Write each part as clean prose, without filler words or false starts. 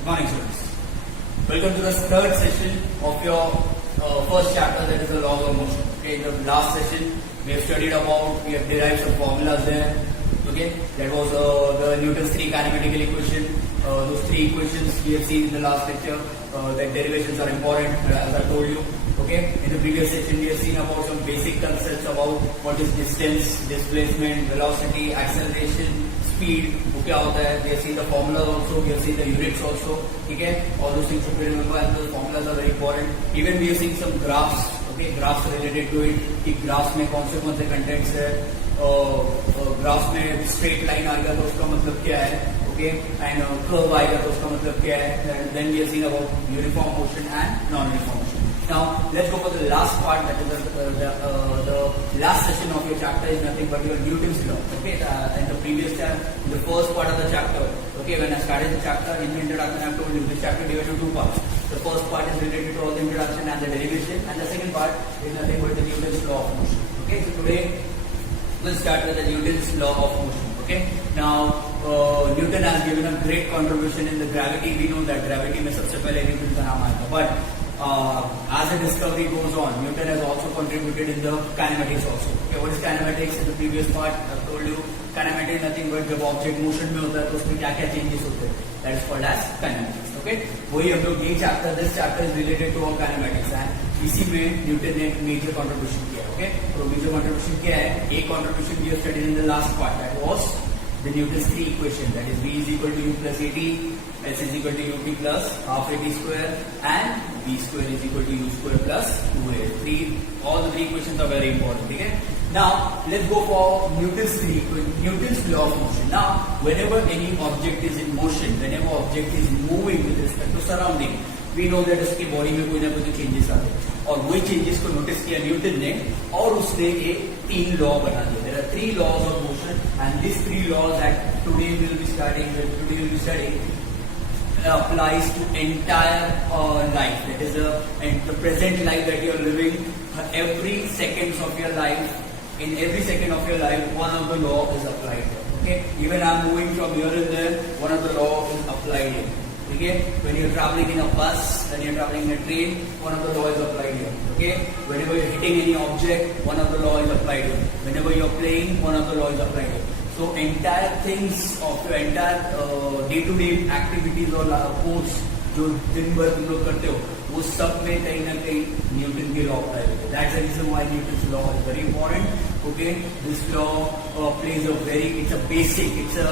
Good morning, students. Welcome to the third session of your first chapter, that is the laws of motion. Okay, in the last session we have studied about, we have derived some formulas there. Okay, that was the Newton's three kinematic equation. Those three equations we have seen in the last lecture. That derivations are important, as I told you. Okay, in the previous section we have seen about some basic concepts about what is distance, displacement, velocity, acceleration, speed. क्या होता है, we have seen the formulas also, we have seen the units also. ठीक है, all those things should be remember, and those formulas are very important. Even we have seen some graphs. Okay, graphs related to it. कि graphs में कौन से contents है, graphs में straight line आएगा तो उसका मतलब क्या है, okay, and curve आएगा तो उसका मतलब क्या है. And then we have seen about uniform motion and non-uniform motion. Now let's go for the last part, that is the last session of your chapter is nothing but your Newton's law. Okay, in the previous chapter, in the first part of the chapter, okay, when I started the chapter in the introduction, I have told you this chapter divided into two parts. The first part is related to all the introduction and the derivation, and the second part is nothing but the Newton's law of motion. Okay, so today we'll start with the Newton's law of motion. Okay, now Newton has given a great contribution in the gravity. We know that gravity में सबसे पहले Newton का नाम आया था, but as the discovery goes on, Newton has also contributed in the kinematics also. Okay, what is kinematics? In the previous part, I told you, kinematics nothing but जब object motion में होता है तो उसमें क्या क्या changes होते हैं, that is called as kinematics. Okay, वही हम लोग ये chapter, this chapter is related to all kinematics, and इसी में Newton ने major contribution किया. Okay, तो major contribution क्या है? एक contribution we have studied in the last part, that was the Newton's three equation, that is V is equal to U plus AT, S is equal to UT plus half AT square, and V square is equal to U square plus 2A. All the three equations are very important. Okay? Now let's go for Newton's law of motion. Now whenever any object is in motion, whenever object is moving with respect to surrounding, we know that उसकी बॉडी में कोई ना कोई चेंजेस आते हैं, और वही चेंजेस को नोटिस किया न्यूटन ने, और उसने ये तीन लॉ बना दिए. There are three laws of motion, and these three laws that today we will be studying applies to entire life. That is the present life that you are living. Every seconds of your life, in every second of your life, one of the law is applied. Okay, even I am moving from here and there, one of the law is applied here. Okay, when you are traveling in a bus, when you are traveling in a train, one of the law is applied here. Okay, whenever you are hitting any object, one of the law is applied here. Whenever you are playing, one of the law is applied here. So entire things of your entire day-to-day activities or course जो दिन भर तुम लोग करते हो, वो सब में कहीं ना कहीं न्यूटन के लॉ अप्लाई होते हैं. That's the reason why Newton's law is very important. Okay, this law plays a very, it's a basic, it's a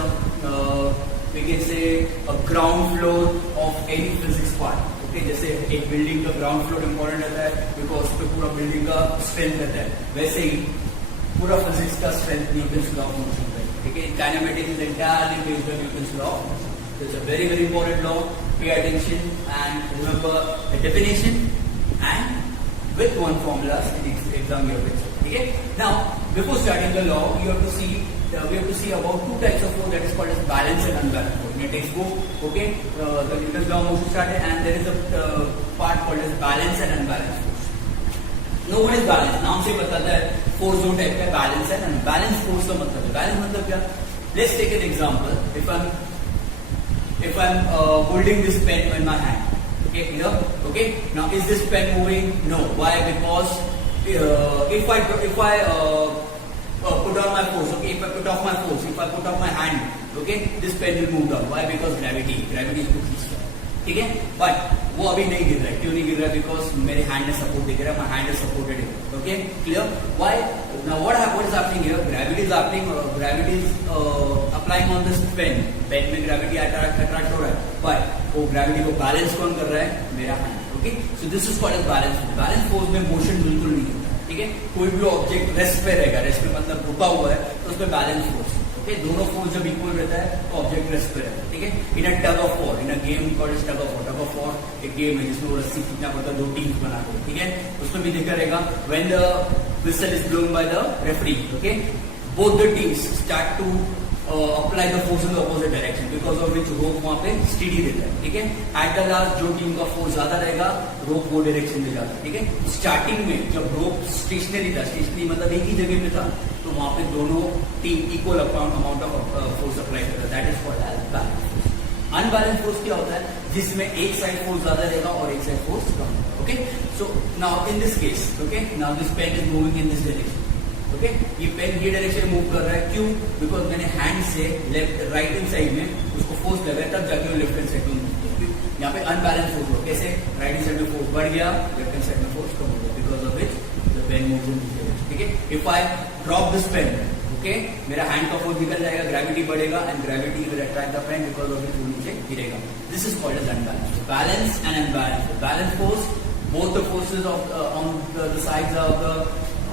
we can say a ground floor of any physics part. Okay, जैसे एक बिल्डिंग का ground floor important रहता है बिकॉज उस पर पूरा बिल्डिंग का स्ट्रेंथ रहता है, वैसे ही पूरा फिजिक्स का strength Newton's law of motion है. ठीक है, kinematics is entirely based on Newton's law of motion. It's a very very important law. Pay attention and remember the definition, and with one formula in exam you have. Okay, now before starting the law, we have to see about two types of force, that is called as balanced and unbalanced force. In your textbook, okay, the Newton's law of motion started, and there is a part called as balanced and unbalanced force. No one is balanced. नाम से बताता है force दो टाइप का, balance and unbalanced force का मतलब है. Balance मतलब क्या? Let's take an example. If I'm holding this pen in my hand, okay, here, okay. Now is this pen moving? No. Why? Because if I put on my force, okay, if I put off my force, if I put off my hand, okay, this pen will move down. Why? Because gravity is pushing stuff. ठीक है, बट वो अभी नहीं गिर रहा है. क्यों नहीं गिर रहा है? बिकॉज मेरे हैंड ने सपोर्ट दे रहा है, my hand is supported. Okay, clear? Why? Now what is happening here? Gravity is happening, gravity is applying on this pen. Pen में ग्रेविटी अट्रैक्ट हो रहा है, बट वो ग्रेविटी को बैलेंस कौन कर रहा है? मेरा hand. Okay, so this is called as balance. Balance force में मोशन बिल्कुल नहीं होता है. ठीक है, कोई भी ऑब्जेक्ट रेस्ट पे रहेगा, रेस्ट पे मतलब रुका हुआ है, तो उसमें बैलेंस फोर्स. ओके, दोनों फोर्स जब इक्वल रहता है तो ऑब्जेक्ट रेस्ट पे रहता है. ठीक है, in a tug of war, in a game called tug of war. Tug of war एक गेम है जिसमें वो रस्सी खींचना पड़ता है, दो टीम्स बना कर. ठीक है, उसमें भी देखा रहेगा when the whistle is blown by the referee, okay, both the teams start to apply the force in the opposite direction, because of which rope वहाँ पे स्टेडी रहता है. ठीक है, एट द लास्ट जो टीम का फोर्स ज्यादा रहेगा, रोप वो डायरेक्शन में जाता है. ठीक है, स्टार्टिंग में जब रोप स्टेशनरी था, स्टेशनरी मतलब एक ही जगह पे था, तो वहाँ पे दोनों team equal amount of force apply करता है. That is called as balance force. Unbalance force क्या होता है? जिसमें एक साइड फोर्स ज्यादा रहेगा और एक साइड फोर्स कम। Okay, so now in this case, okay, now this pen is moving in this direction. Okay, ये पेन ये डायरेक्शन मूव कर रहा है, क्यों? बिकॉज मैंने हैंड से लेफ्ट राइट हैंड साइड में उसको फोर्स लगाया, तब जाके वो लेफ्ट हैंड साइड में मूव किया। यहाँ पे अनबैलेंस फोर्स हो, कैसे? राइट हैंड साइड में फोर्स बढ़ गया, लेफ्ट हैंड साइड में फोर्स कम हो गया, because of which the pen moves in this direction. ठीक है, if I drop this pen, okay, मेरा हैंड का फोर्स निकल जाएगा, ग्रेविटी बढ़ेगा and gravity will attract the pen, because of which वो नीचे गिरेगा। This is called as unbalance. Balance and unbalance. Balance force, both the forces on the sides of the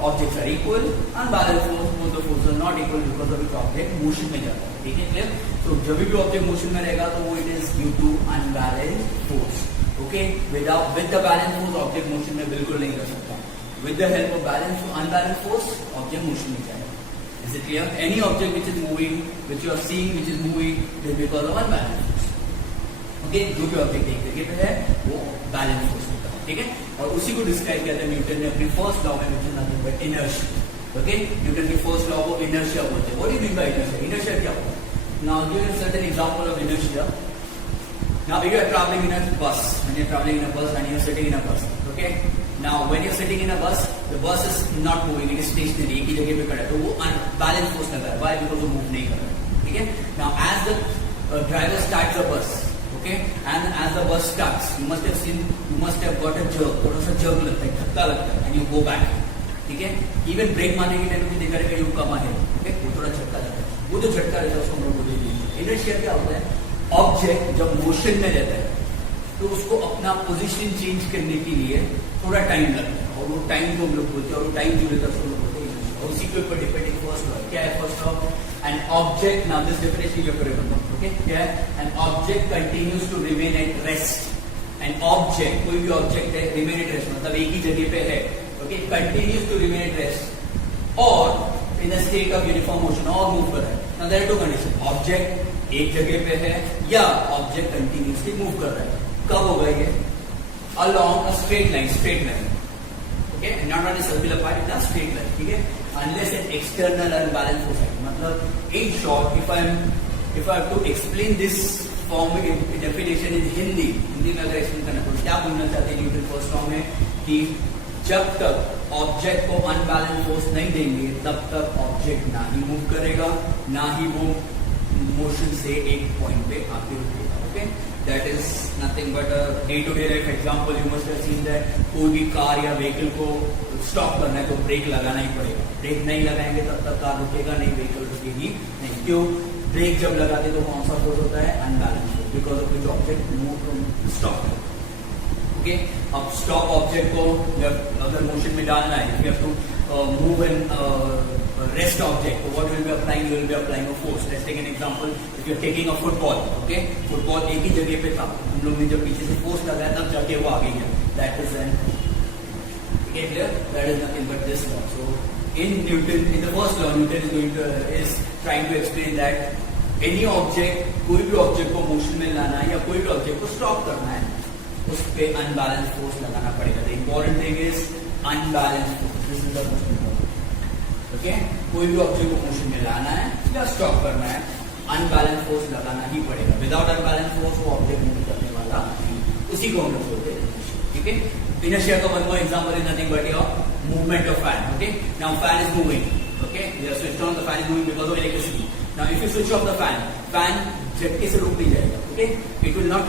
objects are equal. Unbalanced force, both the forces are not equal because of which object motion में जाता है। ठीक है, क्लियर? तो जब भी object motion में रहेगा तो वो it is due to unbalanced force. Okay, with the balance force object motion में बिल्कुल नहीं रह सकता। With the help of balance unbalanced force object motion में जाएगा। Is it clear? Any object which is moving, which you are seeing which is moving, it is because of unbalanced force. Okay, जो भी ऑब्जेक्ट एक जगह पे है वो balance force. ठीक है, और उसी को डिस्क्राइब किया था न्यूटन ने अपनी फर्स्ट लॉ में, which is nothing but inertia. Okay, Newton की फर्स्ट लॉ को इनर्शिया बोलते हैं। What do you mean by inertia? Inertia क्या होता है? Now give a certain example of inertia. Now you are traveling in a bus. When you are traveling in a bus and you are sitting in a bus, okay? Now when you are sitting in a bus, the bus is not moving, it is stationary, एक ही जगह पे खड़ा है, तो वो unbalanced force लगा है. Why? Because वो move नहीं कर रहा है. ठीक है? Now as the driver starts the bus, okay, and as the bus starts, you must have got a jerk, थोड़ा सा jerk लगता है, धक्का लगता है, and you go back. ठीक है? Even ब्रेक मारने के टाइम भी देखा रहेगा you come ahead, okay? वो थोड़ा झटका लगता है. वो जो झटका रहता है उसको हम लोग बोलेंगे इनर्शिया. क्या होता है? ऑब्जेक्ट जब मोशन में रहता है तो उसको अपना पोजीशन चेंज करने के लिए थोड़ा टाइम लगता है, और वो टाइम को हम लोग बोलते हैं, और वो टाइम जो रहता है उसको लोग बोलते हैं. और उसी के ऊपर डिपेंडिंग फर्स्ट लॉ क्या है? First law, an object, now this definition you have to remember, okay? क्या है? An object continues to remain at rest. An object, कोई भी ऑब्जेक्ट है, रिमेन एट रेस्ट मतलब एक ही जगह पे है, okay? Continues to remain at rest और in the state of uniform motion और मूव कर रहा है. Now there are two condition. Object एक जगह पे है या ऑब्जेक्ट कंटिन्यूसली मूव कर रहा है. कब होगा ये? Along a straight line, okay? Not on a circular path, it is straight line. ठीक है? अनलेस एन एक्सटर्नल अनबैलेंस हो सकता है. मतलब in short, if I have to explain this form definition in Hindi में अगर एक्सप्लेन करना तो क्या बोलना चाहते हैं न्यूटन फर्स्ट लॉ में कि जब तक ऑब्जेक्ट को अनबैलेंस फोर्स नहीं देंगे तब तक ऑब्जेक्ट ना ही मूव करेगा, ना ही वो मोशन से एक पॉइंट पे आके रुकेगा. Okay, that is nothing but a day to day life example. You must have seen that कोई भी कार या व्हीकल को स्टॉप करना है तो ब्रेक लगाना ही पड़ेगा. ब्रेक नहीं लगाएंगे तब तक कार रुकेगा नहीं, व्हीकल रुकेगी नहीं. क्यों? ब्रेक जब लगाते तो कौन सा फोर्स होता है? Unbalance force, because of which object move stop. Okay, अब स्टॉप ऑब्जेक्ट को जब अगर मोशन में डालना है, you have to move and rest object. So what you will be applying? You will be applying a force. Let's take an example. If you are taking a football, okay? Football एक ही जगह पे था. हम लोग ने जब पीछे से force लगाया तब जाके वो आगे गया. That is an, okay, clear? That is nothing but this law. So in the first law, Newton is trying to explain that any object, कोई भी object को motion में लाना है या कोई भी object को stop करना है, उस पे unbalanced force लगाना पड़ेगा. The important thing is unbalanced force. This is the most important. Okay, कोई भी ऑब्जेक्ट को मोशन में लाना है या स्टॉप करना है, अनबैलेंस फोर्स लगाना ही पड़ेगा. विदाउट अनबैलेंस फोर्स वो ऑब्जेक्ट मूव करने वाला नहीं. उसी को हम लोग बोलते हैं. ठीक है, इनर्शिया का one more example is nothing but your movement of fan. Okay, now fan is moving. Okay, we are switched on, the fan is moving because of electricity. Now if you switch off the fan झटके से रुक नहीं जाएगा. Okay, it will not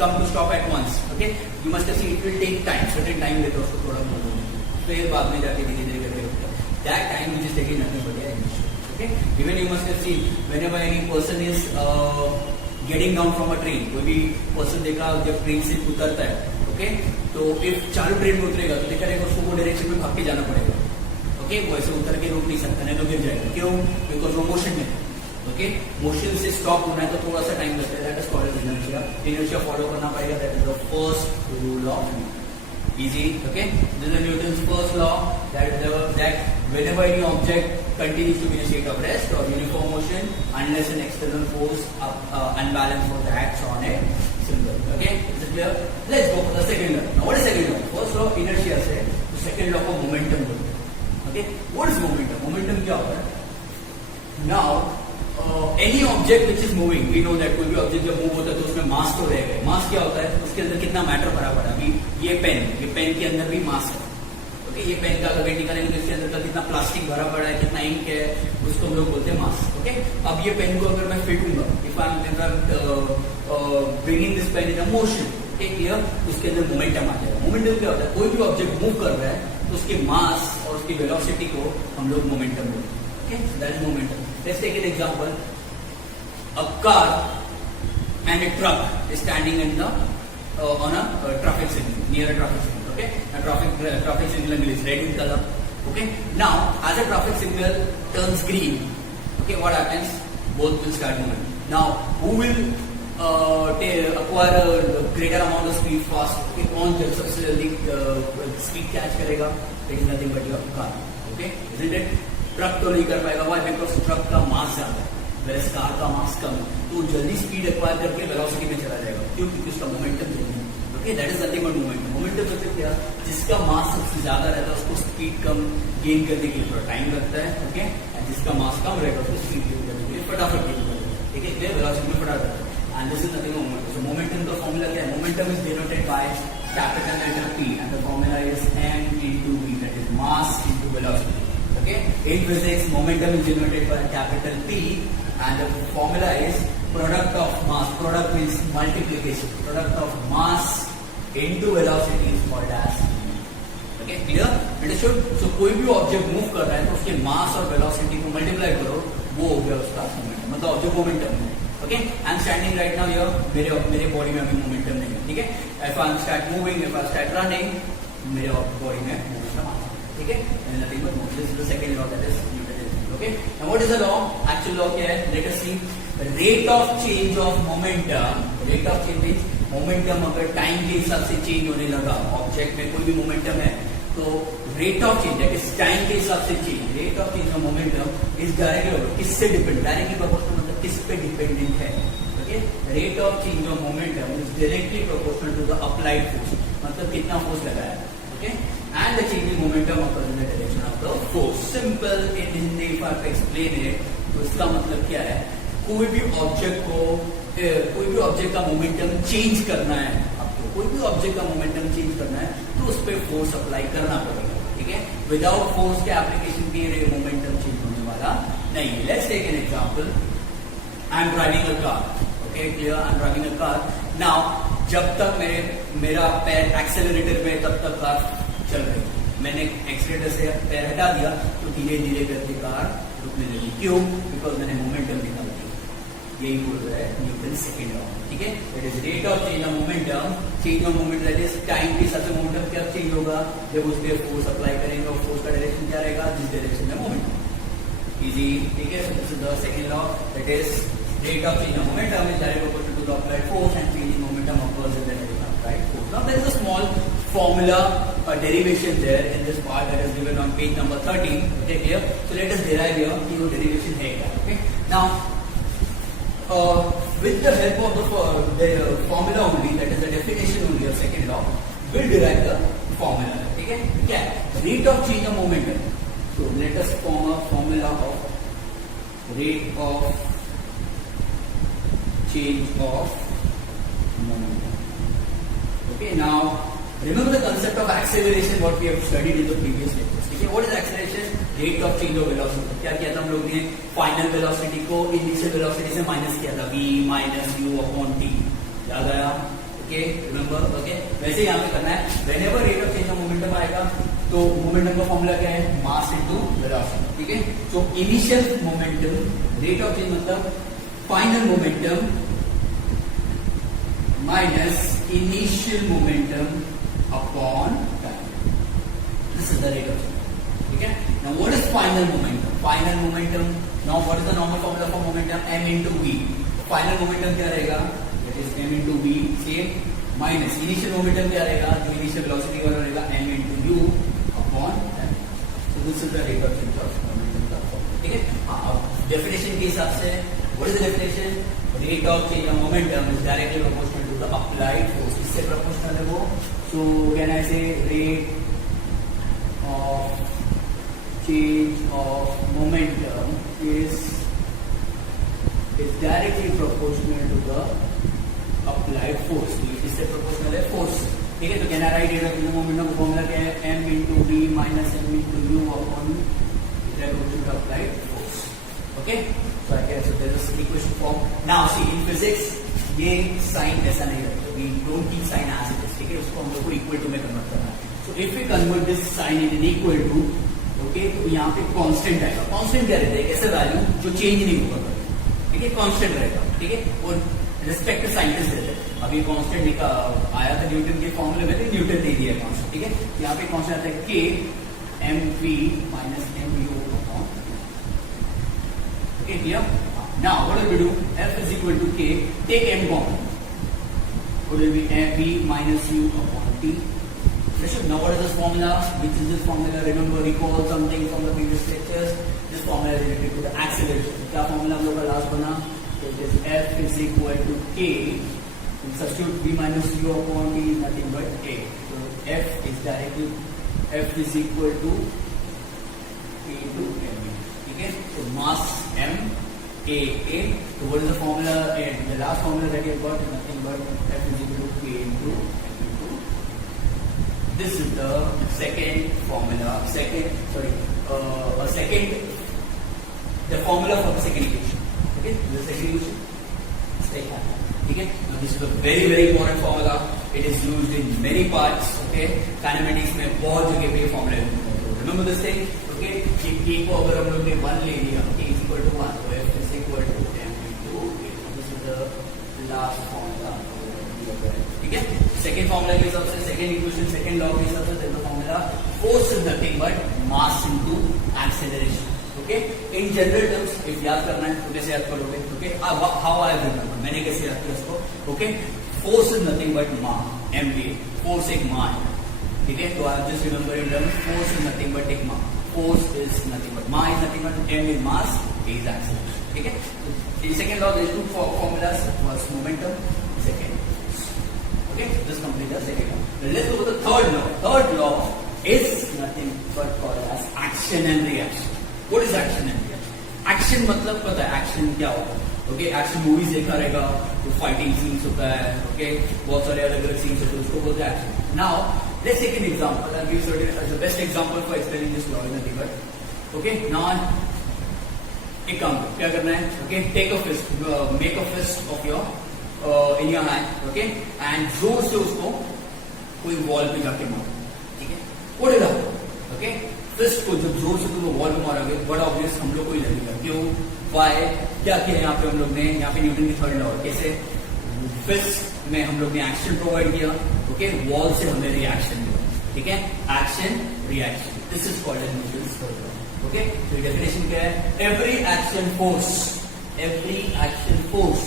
come to stop at once. Okay, you must see it will take time, certain time लेता है उसको थोड़ा मूव होने, फिर बाद में जाके धीरे धीरे करके रुकता है. That time which is taking nothing but inertia. Okay, even you must have seen whenever any person is getting down from a train, कोई भी person देखा जब ट्रेन से उतरता है, okay, तो if चालू ट्रेन में उतरेगा तो देखा रहेगा उसको वो डायरेक्शन में भाग के जाना पड़ेगा. Okay, वो ऐसे उतर के रुक नहीं सकता, नहीं तो गिर जाएगा. क्यों? बिकॉज वो मोशन में. ओके, मोशन से स्टॉप होना है तो थोड़ा सा टाइम लगता है. That is called inertia. Inertia follow करना पड़ेगा. That is the first rule of Newton. Easy, okay? This is Newton's first law that whenever any object continues to be in a state of rest or uniform motion, unless an external force, unbalanced force acts on a symbol. Okay? Is it clear? Let's go for the second law. Now, what is second law? First law inertia से, तो second law को momentum बोलते हैं. Okay? What is momentum? Momentum क्या होता है? Now, any object which is moving, we know that कोई भी ऑब्जेक्ट जब मूव होता है तो उसमें मास तो रहेगा। मास क्या होता है, उसके अंदर कितना मैटर भरा पड़ा है। अभी ये पेन के अंदर भी मास है। ओके, ये पेन का अगर वेट निकालेंगे तो इसके अंदर का कितना प्लास्टिक भरा पड़ा है, कितना इंक है, उसको हम लोग बोलते हैं मास। ओके, अब ये पेन को अगर मैं फेंकूंगा, if I am bringing this pen in a motion, उसके अंदर मोमेंटम आ जाएगा। मोमेंटम क्या होता है, कोई भी ऑब्जेक्ट मूव कर रहा है तो उसके मास और उसकी वेलोसिटी को हम लोग मोमेंटम बोलते हैं। Okay, that is momentum. Let's take an example, a car and a truck is standing in the on a traffic signal, near a traffic signal. Okay, a traffic signal is red in color. Okay, now as a traffic signal turns green, okay, what happens? Both will start moving. Now who will acquire a greater amount of speed fast? Okay, कौन सबसे जल्दी speed catch करेगा? It is nothing but your car. Okay, isn't it? Truck तो नहीं कर पाएगा, why? Because truck का मास ज्यादा है, whereas कार का मास कम है, तो जल्दी स्पीड एक्वायर करके वेलोसिटी में चला जाएगा। क्यों? क्योंकि उसका मोमेंटम जल्दी है। Okay, that is nothing but momentum. Momentum मतलब क्या, जिसका मास सबसे ज्यादा रहता है उसको स्पीड कम गेन करने के लिए थोड़ा टाइम लगता है। ओके, जिसका मास कम रहेगा उसको स्पीड गेन करने के लिए फटाफट गेन करेगा। ठीक है, इसलिए वेलोसिटी में फटाफट। And this is nothing but momentum. So momentum का फॉर्मूला क्या है? Momentum is denoted by capital letter P and the formula is m into v, that is mass into velocity. Okay, in physics momentum is denoted by capital P and the formula is product of mass. Product means multiplication. Product of mass into velocity is called as v. Okay, clear? Understood? So कोई भी object move कर रहा है तो उसके मास और वेलोसिटी को मल्टीप्लाई करो, वो हो गया उसका मोमेंटम, मतलब ऑब्जेक्ट मोमेंटम है। Okay, I am standing right now here, मेरे बॉडी में अभी मोमेंटम नहीं है। ठीक है, if I start moving, if I start running, मेरे बॉडी में मोमेंटम आता है। ठीक है, nothing but momentum is the second law, that is Newton. Okay, now what is the law? Actual law क्या है? Let us see. Rate of change of momentum, rate of change means momentum अगर टाइम के हिसाब से चेंज होने लगा, ऑब्जेक्ट में कोई भी मोमेंटम है तो rate of change that is time के हिसाब से change, rate of change of momentum is directly किससे डिपेंड, डायरेक्टली प्रोपोर्शनल, मतलब किस पे डिपेंडेंट है। Okay, rate of change of momentum is directly proportional to the applied force, मतलब कितना फोर्स लगाया है। Okay, and the change in momentum occurs in the direction of the force. Simple in Hindi if I explain it, तो इसका मतलब क्या है, कोई भी ऑब्जेक्ट का मोमेंटम चेंज करना है आपको, कोई भी ऑब्जेक्ट का मोमेंटम चेंज करना है तो उस पर फोर्स अप्लाई करना पड़ेगा। ठीक है, विदाउट फोर्स के एप्लीकेशन के मोमेंटम चेंज होने वाला नहीं है। Let's take an example, I am driving a car. Okay, clear, I am driving a car. Now जब तक मेरा पैर एक्सेलरेटर पे, तब तक कार चल रही है। मैंने एक्सेलरेटर से पैर हटा दिया तो धीरे धीरे करके कार रुकने लगी। क्यों? बिकॉज मैंने मोमेंटम निकाल दिया। यही बोल रहा है न्यूटन सेकंड लॉ। ठीक है, it is rate of change of momentum, change of momentum that is time के साथ मोमेंटम क्या चेंज होगा, जब उस पर फोर्स अप्लाई करेंगे और फोर्स का डायरेक्शन क्या रहेगा, जिस डायरेक्शन में मोमेंटम। इजी। ठीक है, this is the second law, that is rate of change of momentum is directly proportional to the applied force and change in momentum occurs in the direction of applied force. Now there is a small formula derivation there in this part that is given on page number 13. Okay, clear? So let us derive here कि वो derivation है क्या। Okay, now with the help of the formula only, that is the definition only of second law, we'll derive the formula. ठीक है, क्या है? Rate of change of momentum. So let us form a formula of rate of change of momentum. Okay, now remember the concept of acceleration what we have studied in the previous lectures. ठीक है, what is acceleration? Rate of change of velocity. क्या किया था हम लोग ने? Final velocity को initial velocity से माइनस किया था, v minus u upon t। याद आया? Okay, remember? ओके, वैसे यहाँ पे करना है। Whenever rate of change of momentum आएगा तो मोमेंटम का फॉर्मूला क्या है? Mass into velocity. ठीक है, तो initial momentum, rate of change मतलब final momentum minus initial momentum upon time. This is the rate of change. ठीक है, now what is final momentum? Final momentum, now what is the normal formula for momentum? M into v. Final momentum क्या रहेगा? That is m into v, same, minus initial momentum क्या रहेगा? जो initial velocity वाला रहेगा m into u upon m. So this is the rate of change of momentum का formula. ठीक है, अब definition के हिसाब से what is the definition? Rate of change of momentum is directly proportional to the applied force. इससे proportional है वो, so can I say rate of change of momentum is force, इससे प्रोपोर्शनल है फोर्स, ठीक है. तो can I right here momentum formula क्या है, m into v minus m into u upon electromotive applied force. Okay, so I guess there is equation form. Now see in physics ये साइन ऐसा नहीं रहता, we don't keep sign as it is, ठीक है. उसको हम लोग को इक्वल टू में कन्वर्ट करना है. So if we convert this sign in equal to, okay, तो यहाँ पे कांस्टेंट आएगा. कांस्टेंट क्या रहता है, ऐसे वैल्यू जो चेंज नहीं होगा, ठीक है, कांस्टेंट रहेगा, ठीक है. और रिस्पेक्ट टू साइंटिस्ट रहते हैं. अभी कांस्टेंट आया था न्यूटन के फॉर्मूले में, तो न्यूटन दे दिया कांस्टेंट, ठीक है. यहाँ पे कांस्टेंट आता है k mv minus mu upon, okay, clear. Now what will we do, f is equal to k, take m common, what will be v minus u upon t. Now what is this formula, which is this formula, remember, recall something from the previous lectures. This formula is related to the acceleration. क्या formula हम लोग का लास्ट बना, it is f is equal to k, substitute v minus u upon t is nothing but a. So f is directly, f is equal to k into mv, ठीक है. So mass m a. So what is the formula, the last formula that you have got is nothing but f is equal to k into m into, this is the second formula, the formula for the second equation, okay. The second equation is take that, okay. Now this is a very very important formula, it is used in many parts, okay. Kinematics में बहुत जगह पे ये formula use होता है. Remember this thing, okay. कि k को अगर हम लोग ने 1 ले लिया, k is equal to 1, so f is equal to m into k. This is the last formula, ठीक है. सेकेंड फॉर्मूला के हिसाब से, सेकेंड इक्वेशन, सेकेंड लॉ के हिसाब से देखो formula, force is nothing but mass into acceleration, okay. In general terms if याद करना है तो कैसे याद करोगे, ओके. हाउ आई रिमेंबर, मैंने कैसे याद किया इसको, okay. Force is nothing but ma, M A, force एक मा है, ठीक है. तो I just remember in terms, force is nothing but एक ma, force is nothing but ma is nothing but M is mass, A is acceleration, ठीक है. Second law, there is two formulas, first momentum, second. Okay, this complete the second law. Let's go to the third law. Third law is nothing but called as action and reaction. What is action and reaction? Action मतलब पता है action क्या होता है, okay. Action movies देखा रहेगा, तो fighting scenes होता है, okay. बहुत सारे अलग अलग scenes होते हैं, उसको बोलते हैं action. Now let's take an example. I'll give you the best example for explaining this law in a debate. Okay. Now एक काम क्या करना है, okay. Take a fist, make a fist of your in your hand, okay, and जोर से उसको कोई वॉल पे जाके मारो, ठीक है. उड़ेगा, ओके. फिस्ट को जब जोर से तुम वॉल पे मारोगे, बड़ा ऑब्वियस हम लोग को ही लगेगा. क्यों, वाई, क्या किया यहाँ पे हम लोग ने, यहाँ पे न्यूटन की थर्ड लॉ, कैसे फिस्ट में हम लोग ने एक्शन प्रोवाइड किया, ओके. वॉल से हमें रिएक्शन मिला, ठीक है. Action reaction, this is called as Newton's third law, okay. तो डेफिनेशन क्या है, every action force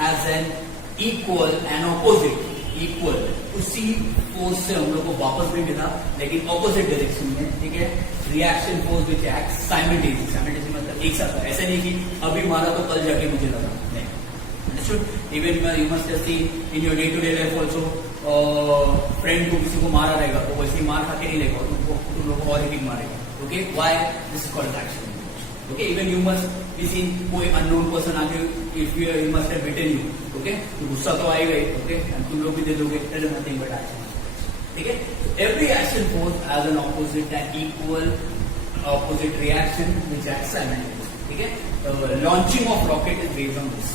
has an equal and opposite. Equal उसी फोर्स से हम लोग को वापस भी मिला, लेकिन ऑपोजिट डायरेक्शन में, ठीक है. Reaction force which act simultaneously, मतलब एक साथ. ऐसा नहीं कि अभी मारा तो कल जाके मुझे लगा, नहीं. Understood. Even you must have seen in your day to day life also, friend को किसी को मारा रहेगा तो वैसे ही मार खा के नहीं लेगा, तुम लोग और ही मारेगा, okay. Why, this is called action, okay. Even you must be seen, कोई unknown person आके, if you must have beaten you, okay, तो गुस्सा तो आएगा ही, okay, and तुम लोग भी दे दोगे, that is nothing but action, ठीक है. Every action force has an opposite and equal opposite reaction which acts simultaneously, ठीक है. Launching of rocket is based on this.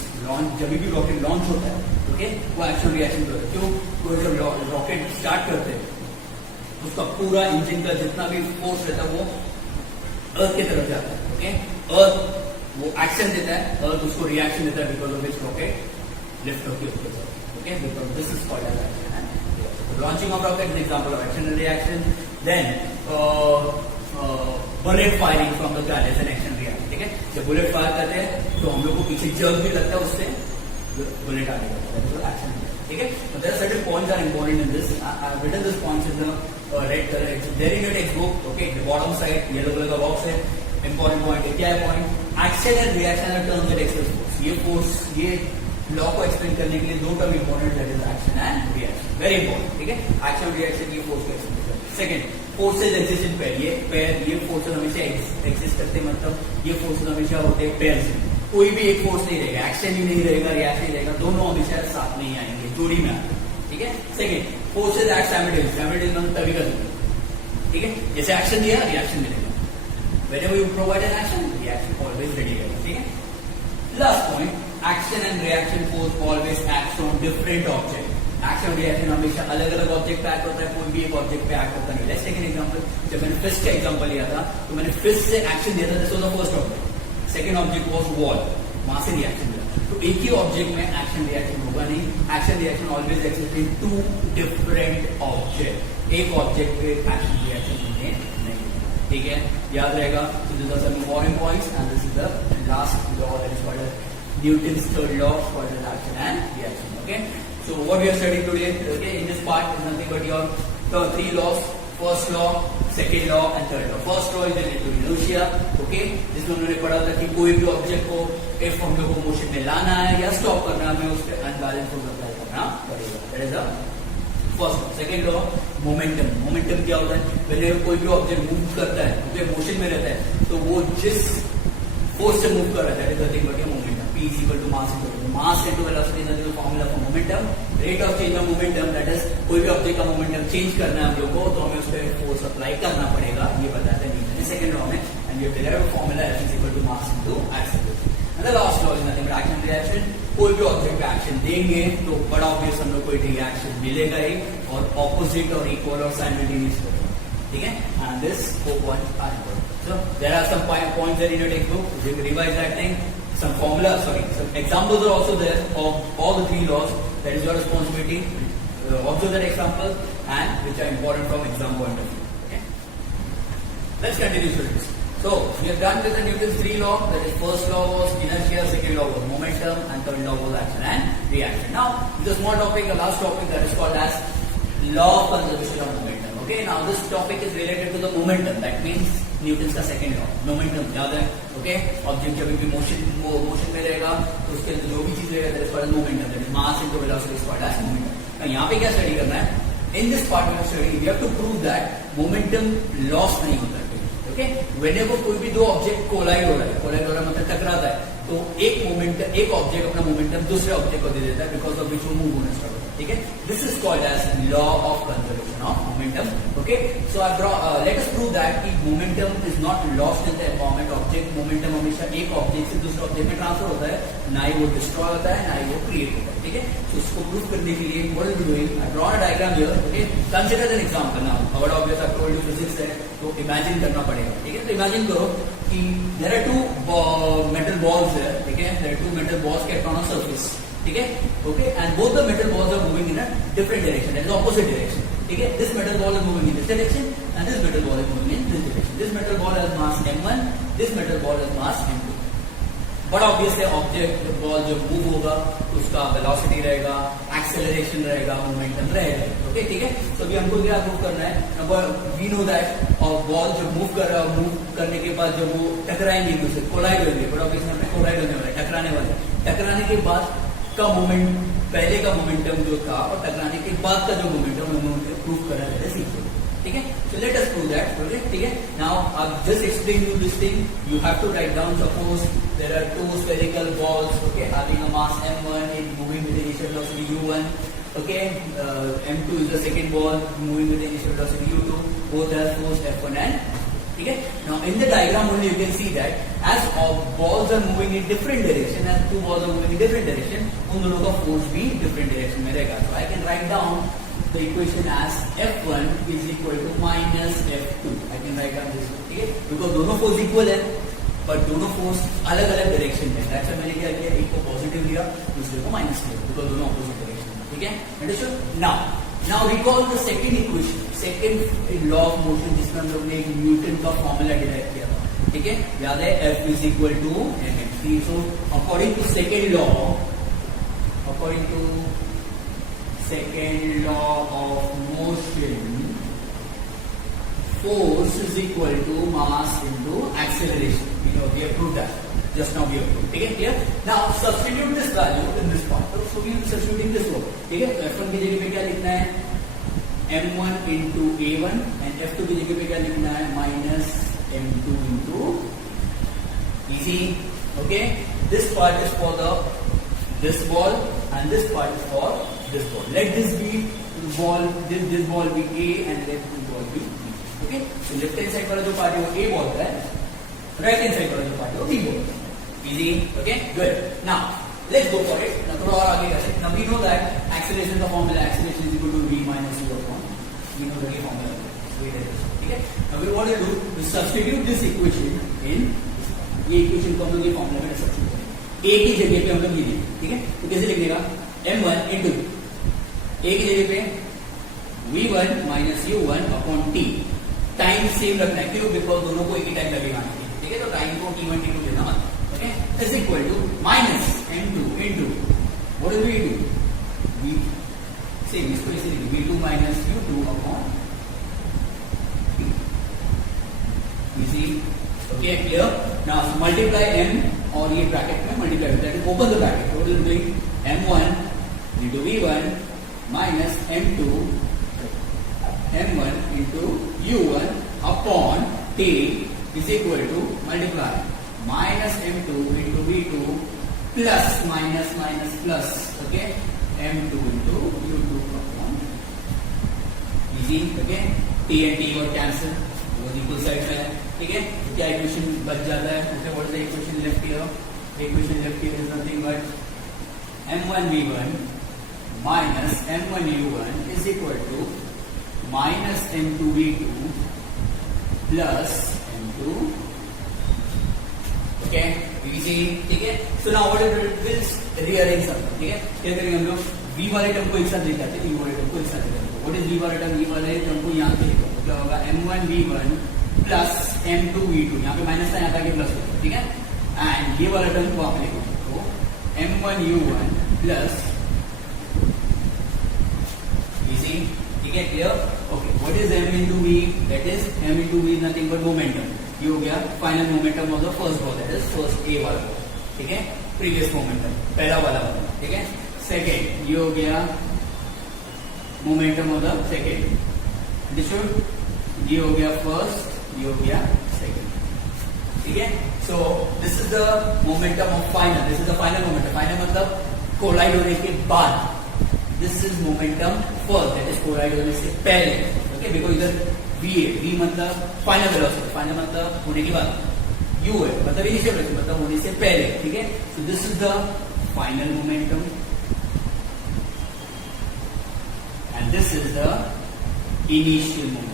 जब भी रॉकेट लॉन्च होता है, okay, वो एक्शन रिएक्शन करता है. क्यों, तो जब रॉकेट स्टार्ट करते हैं उसका पूरा इंजन का जितना भी फोर्स रहता है वो अर्थ की तरफ जाता है, ओके. अर्थ वो एक्शन देता है, अर्थ उसको रिएक्शन देता है, because of which rocket lift होके ऊपर जाता है, okay. Because this is called as action and reaction. Launching of rocket is example of action and reaction. Then bullet firing from the gun is an action reaction, ठीक है. जब bullet fire करते हैं तो हम लोग को पीछे जर्क भी लगता है, उससे बुलेट आगे जाता है, तो एक्शन, ठीक है. So there are certain points are important in this. I've written this points in the red color. There in your textbook, okay. The bottom side yellow color का box है. Important point है, क्या है point? Action and reaction are terms that express force. ये force, ये लॉ को एक्सप्लेन करने के लिए दो term important, that is action and reaction, very important, ठीक है. एक्शन रिएक्शन ये फोर्स को एक्सप्लेन करते हैं. Second, forces exist in pair. ये फोर्सेज हमेशा एग्जिस्ट करते हैं, मतलब ये फोर्सेज हमेशा होते हैं पेयर से, कोई भी एक फोर्स नहीं रहेगा, एक्शन ही नहीं रहेगा, रिएक्शन नहीं रहेगा, दोनों हमेशा साथ में ही आएंगे, जोड़ी में आएंगे, ठीक है। सेकेंड, फोर्सेज एक्ट साइमल्टेनियसली तभी कर सकते, ठीक है। जैसे एक्शन दिया, रिएक्शन मिलेगा। Whenever you provide an action, reaction always ready रहेगा, ठीक है। Last point, action and reaction force always acts on different object. Action और reaction हमेशा अलग अलग ऑब्जेक्ट पे एक्ट होता है, कोई भी एक ऑब्जेक्ट पे एक्ट होता नहीं। लेट्स टेक एन एग्जांपल, जब मैंने फिस्ट का एग्जांपल लिया था, तो मैंने फिस्ट से एक्शन दिया था, this was the first object. Second object was wall, वहां से रिएक्शन मिला। तो एक ही ऑब्जेक्ट में एक्शन रिएक्शन होगा नहीं, action reaction always exist in two different object. एक ऑब्जेक्ट पे एक्शन रिएक्शन होने नहीं, ठीक है, याद रहेगा। So these are some important points, and this is the last law, that is called as Newton's third law, called as action and reaction. Okay. So what we are studying today, okay, in this part is nothing but your three laws: first law, second law, and third law. First law is related to inertia, okay, जिसमें हमने पढ़ा था कि कोई भी ऑब्जेक्ट को if हम लोग को मोशन में लाना है या स्टॉप करना है, हमें उस पर अनबैलेंस फोर्स अप्लाई करना पड़ेगा। That is the first law. Second law, momentum. Momentum क्या होता है? व्हेनेवर कोई भी ऑब्जेक्ट मूव करता है, जो मोशन में रहता है, तो वो जिस फोर्स से मूव कर रहा है, that is nothing but momentum. P is equal to mass into velocity is the formula for momentum. Rate of change of momentum, that is कोई भी ऑब्जेक्ट का मोमेंटम चेंज करना है हम लोग को, तो हमें उस पर फोर्स अप्लाई करना पड़ेगा, ये बताते हैं न्यूटन ने सेकेंड लॉ में। And we have derived formula F is equal to mass into acceleration. And the last law is nothing but action reaction. कोई भी ऑब्जेक्ट पे एक्शन देंगे तो बड़ा ऑब्वियस हम लोग को रिएक्शन मिलेगा ही, और ऑपोजिट और इक्वल और साइमल्टेनियस होगा, ठीक है। And this 4 points are important. So there are some points that in your textbook. You can revise that thing. Some examples are also there of all the three laws. That is your responsibility. Also that example, and which are important from exam point of view. Okay. Let's continue students. So we have done with the Newton's three law. That is first law was inertia, second law was momentum, and third law was action and reaction. Now the small topic, the last topic, that is called as law of conservation of momentum. Okay. Now this topic is related to the momentum. That means Newton का second law, momentum याद है, okay. Object जब भी मोशन में रहेगा तो उसके अंदर जो भी चीज रहेगा that is called momentum, that is mass into velocity is called as momentum. यहाँ पे क्या स्टडी करना है? इन दिस पार्ट में study we have to prove that momentum loss नहीं होता है, ओके। व्हेनेवर कोई भी दो ऑब्जेक्ट कोलाइड हो रहा है मतलब टकराता है, तो एक ऑब्जेक्ट अपना मोमेंटम दूसरे ऑब्जेक्ट को दे देता है, बिकॉज ऑफ विच वो मूव होना स्टार्ट होता है, ठीक है। This is called as law of conservation of momentum, okay. So let us prove that कि momentum is not lost in the environment object. Momentum हमेशा एक ऑब्जेक्ट से दूसरे ऑब्जेक्ट में ट्रांसफर होता है, ना ही वो डिस्ट्रॉय होता है, ना ही वो क्रिएट होता है, ठीक है। सो इसको प्रूव करने के लिए what will be doing, I draw a diagram here, okay. Consider an example now, our object I told you physics है, तो इमेजिन करना पड़ेगा, ठीक है। तो इमेजिन करो कि there are two metal balls है, ठीक है। There are two metal balls kept on a surface, ठीक है, okay. And both the metal balls are moving in a different direction, that is opposite direction, ठीक है। This metal ball is moving in this direction and this metal ball is moving in this direction. This metal ball has mass m1, this metal ball has mass m2। But obviously object ball जब मूव होगा तो उसका वेलोसिटी रहेगा, एक्सेलरेशन रहेगा, मोमेंटम रहेगा, ओके, ठीक है। तो अभी हमको क्या प्रूव करना है? नंबर वी नो दैट और बॉल जब मूव कर रहा है, मूव करने के बाद जब वो टकराएंगे एक दूसरे, कोलाइड होंगे, बट ऑब्वियसली कोलाइड होने वाला है, टकराने के बाद का मोमेंट, पहले का मोमेंटम जो था और टकराने के बाद का जो मोमेंटम हमने प्रूव करा है, ठीक है। So let us prove that, okay, ठीक है। Now I just explain you this thing, you have to write down, suppose there are two spherical balls, okay, having a mass m1 is moving with initial velocity u1, okay, m2 is the second ball moving with initial velocity u2, both have force f1 and, okay. Now in the diagram only you can see that as balls are moving in different direction, as two balls are moving in different direction, उन दोनों का force भी different direction में रहेगा। So I can write down the equation as f1 is equal to minus f2. I can write down this, ठीक है, because दोनों force equal है, बट दोनों फोर्स अलग अलग डायरेक्शन में, दैट्स व्हाई मैंने क्या किया, एक को पॉजिटिव लिया, दूसरे को माइनस लिया, बिकॉज दोनों अपोजिट डायरेक्शन में, ठीक है। Understood? Now recall the second equation, second law of motion, जिसमें हम लोग ने एक न्यूटन का फॉर्मूला डिराइव किया था, ठीक है, याद है, F is equal to mc। So according to second law of motion, force is equal to mass into acceleration. You know, we have proved that. Just now we have proved. Okay, clear? Now substitute this value in this part. So we will be substituting this one. Okay, तो F1 की जगह पे क्या लिखना है? M1 into A1 and F2 की जगह पे क्या लिखना है? minus M2 into easy Okay, this part is for this ball and this part is for this ball. Let this be ball, this ball be A and let this ball be B. Okay, so left hand side वाला जो part है वो A ball है, right hand side वाला जो part है वो B ball है. Easy, okay, good. Now let's go for it. Now थोड़ा और आगे करते हैं. Now we know that acceleration का formula, acceleration is equal to V minus U upon. We know the formula. Okay. Now we want to do, we substitute this equation in ये इक्वेशन को हम लोग ये फॉर्मूला में सब्स्टिट्यूट करेंगे. ए की जगह पे हम लोग लिखेंगे. ठीक है, तो कैसे लिखिएगा? m1 into ए की जगह पे v1 minus u1 upon t. Time same रखना है. क्यों? बिकॉज दोनों को एक ही टाइम लगेगा. ठीक है, तो टाइम को t1 t2 लेना मत. Okay, is equal to minus m2 into what is v2? v same इसको ऐसे लिखिए v2 minus u2 upon t. Easy. Okay, clear? Now multiply m और ये ब्रैकेट में मल्टीप्लाई करते हैं. Open the bracket. What will be m1 into v1 minus m2 into u1 upon t is equal to multiply minus m2 into v2 plus minus minus plus. Okay, m2 into u2 upon easy. Okay, t and t और cancel equal side में है. ठीक है, क्या इक्वेशन बच जाता है? Okay, what is the equation left here? Equation left here is nothing but m1 v1 minus m1 u1 is equal to minus m2 v2 plus m2. Okay, easy. ठीक है, so now what we will rearrange सब. ठीक है, क्या करेंगे हम लोग? v वाले टर्म को एक साथ लेके आते हैं, u वाले टर्म को एक साथ लेके आते हैं. व्हाट इज v वाला टर्म? v वाले टर्म को यहाँ पे लिखो. क्या होगा? m1 v1 plus m2 v2. यहाँ पे माइनस था, यहाँ पे प्लस होगा. ठीक है, एंड ये वाला टर्म को आप लिखो तो m1 u1 प्लस इजी. ठीक है, clear? Okay, what is m into v? That is m into v nothing but momentum. ये हो गया final momentum of the first ball, that is first A वाला बॉल. ठीक है, प्रीवियस मोमेंटम पहला वाला बॉल. ठीक है, सेकेंड ये हो गया momentum of the second. Understood? ये हो गया फर्स्ट, ये हो गया सेकेंड. ठीक है, so this is the momentum of final. This is the final momentum. Final मतलब कोलाइड होने के बाद. This is momentum first, that is collide होने से पहले. ओके, बिकॉज इधर v है. v मतलब फाइनल वेलोसिटी. फाइनल मतलब होने के बाद. u है मतलब इनिशियल वेलोसिटी, मतलब होने से पहले. ठीक है, so this is the final momentum and this is the initial momentum.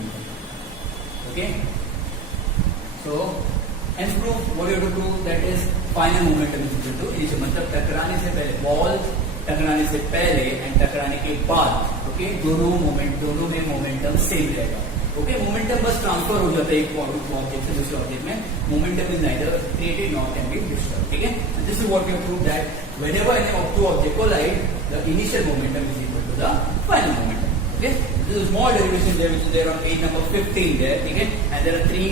Okay, so hence proof what you have to prove, that is final momentum is equal to initial. मतलब टकराने से पहले बॉल, टकराने से पहले एंड टकराने के बाद. ओके, दोनों में मोमेंटम सेम रहेगा. ओके, मोमेंटम बस ट्रांसफर हो जाता है एक ऑब्जेक्ट से दूसरे ऑब्जेक्ट में. Momentum is neither created not can be disturb. ठीक है, this is what we have proved, that whenever any two object collide the initial momentum is equal to the final momentum. Okay, this is small derivation there, which is there on page number 15 there. Okay, and there are three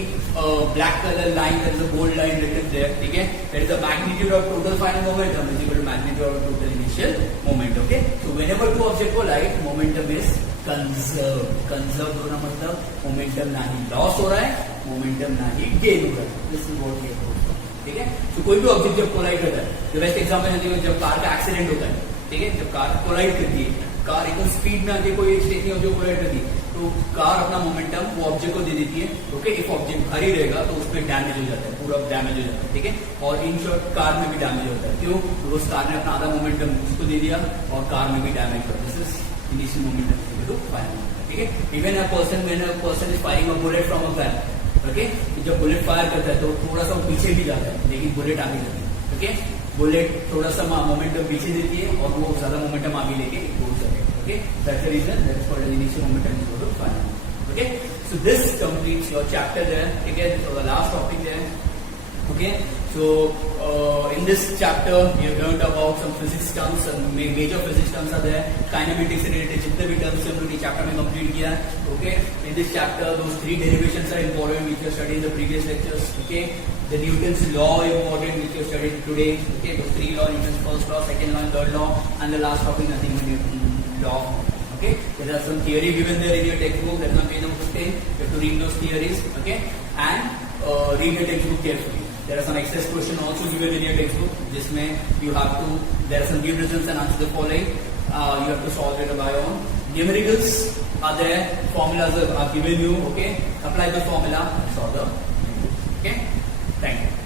black color lines. There is a bold line written there. Okay, that is the magnitude of total final momentum is equal to magnitude of total initial moment. Okay, so whenever two objects collide, momentum is conserved. Conserved होना मतलब momentum ना ही loss हो रहा है, momentum ना ही gain हो रहा है. This is what we have proved. ठीक है, तो कोई भी ऑब्जेक्ट जब कोलाइड करता है, the best example है जब कार का एक्सीडेंट होता है. ठीक है, जब कार कोलाइड करती है, कार एकदम स्पीड में आके कोई स्टेशन जो कोलाइड करती है, तो कार अपना मोमेंटम वो ऑब्जेक्ट को दे देती है. ओके, इफ ऑब्जेक्ट भारी रहेगा तो उसमें डैमेज हो जाता है, पूरा डैमेज हो जाता है. ठीक है, और इन शॉर्ट कार में भी डैमेज होता है. क्यों? तो उस कार ने अपना आधा मोमेंटम उसको दे दिया और कार में भी डैमेज हुआ. This is initial momentum to final momentum. ठीक है, even when a person is firing a bullet from a gun. Okay, जब बुलेट फायर करता है तो थोड़ा सा पीछे भी जाता है, लेकिन बुलेट आगे जाती है. ओके, बुलेट थोड़ा सा मोमेंटम पीछे देती है और वो ज्यादा मोमेंटम आगे लेके घूम सके. Okay, that's the reason that is called as initial momentum is equal to final. Okay, so this completes your chapter there. Again, so the last topic there. Okay, so in this chapter we have learned about some physics terms. Some major physics terms are there. Kinematics से related जितने भी terms हम लोग इस chapter में complete किया. Okay, in this chapter those three derivations are important which you have studied in the previous lectures. Okay, the Newton's law important which you have studied today. Okay, those three laws: Newton's first law, second law, and third law, and the last topic nothing but Newton's law. Okay, there are some theory given there in your textbook. That's on page number 15. You have to read those theories. Okay, and read the textbook carefully. There are some excess question also given in your textbook. Jisme you have to, there are some give reasons and answer the following. You have to solve it by your own. Numericals are there, formulas are given you. Okay, apply the formula and solve the. Okay, thank you.